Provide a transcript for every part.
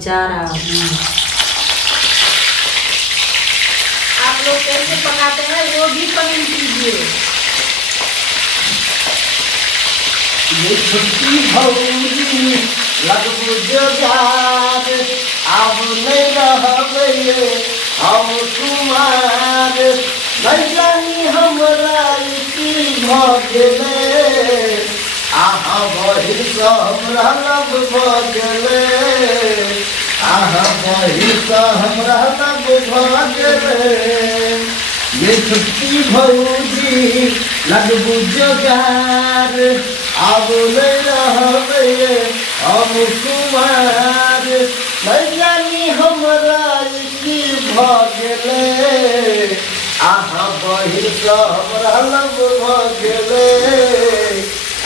बेचारा। आप लोग कैसे पकाते हैं वो भी कमेंट कीजिए। ये छुट्टी भौजी लगबू जोगार, अब नहीं रहबे हम कुमार। नहीं जानी हमरा की भऽ गेलै, अहाँ बहिन सँ हमरा लब भऽ गेलै, अहाँ बहिन सँ हमरा लब भऽ गेलै। ये छुट्टी भौजी लगबू जोगार, अब नहीं रहबे हम कुमार। नहीं जानी हमरा की भऽ गेलै, अहाँ बहिन सँ हमरा लब भऽ गेलै,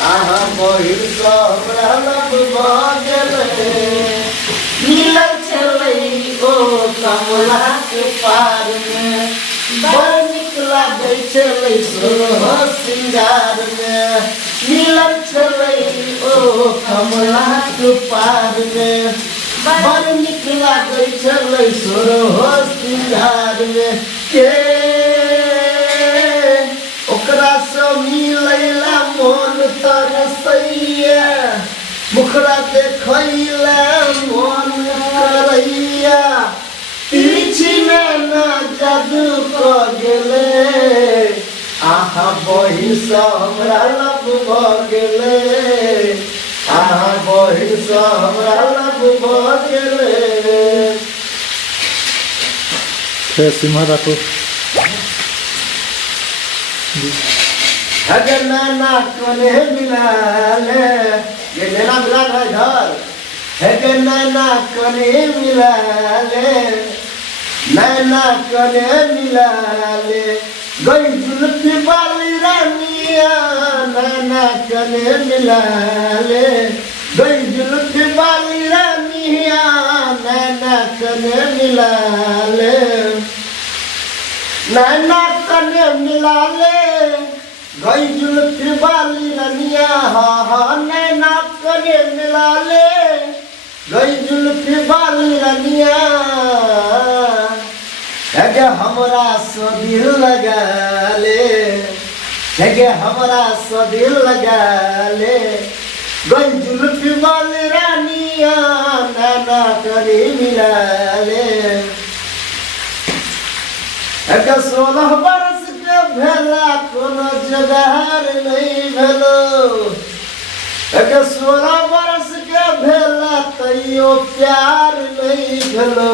अहाँ बहिन सँ हमरा लब भऽ गेलै। मिलल छलै ओ कमलाके पारमे, बड़ नीक लागै छलै सोलह श्रृंगारमे। मिलल छलै ओ कमलाके पारमे, बड़ नीक लागै छलै सोलह श्रृंगारमे। के ओकरा सँ मिलैला मोन तरसैया, मुखरा देखैला मोन करैया। पीछे ना जादू कऽ गेलै, अहाँ बहिन सँ हमरा लब भऽ गेलै, अहाँ बहिन सँ हमरा लब भऽ गेलै। सिम्हा राखो। अगर नाना कने मिलाले, ये नैना मिला है इधर। अगर नाना कने मिलाले, नैना कने मिलाले, गई जुल्फी वाली रानिया। नैना कने मिलाले, गई जुल्फी वाली रानिया। नैना कने मिलाले, नैना कने मिलाले, गई जुल्फी वाली रानिया। हाँ हाँ नैना कने मिलाले, गई जुल्फी वाली रानिया। है हमरा सँ दिल लगा ले, है हमरा सँ दिल लगा ले, गई जुल्फी वाली रानिया। नैना कने मिलाले, है 16 बरस के भेला कोनो जोगार नहीं भेलो। 16 बरस के भेला तैयो प्यार नहीं भेलो।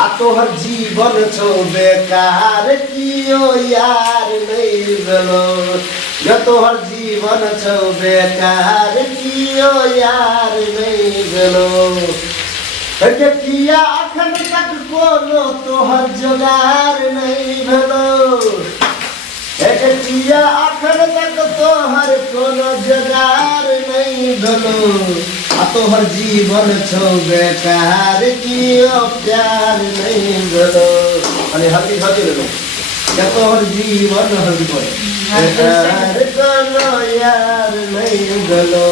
आ तोहर जीवन छौ बेकार, कियो यार नहीं भेलो। ये तोहर जीवन छौ बेकार, कियो यार नहीं भेलो। किया अखन तक कोनो तोहर जोगार नहीं भेलो। किया अखन तक तोहर कोनो जोगार नहीं भेलो। आ तोहर जीवन छौ बेकार, कियो प्यार नहीं भेलो। अरे हल्दी हल्दी ले लो, या तोहर जीवन हल्दी पर बेकार कोनो यार नहीं भेलो।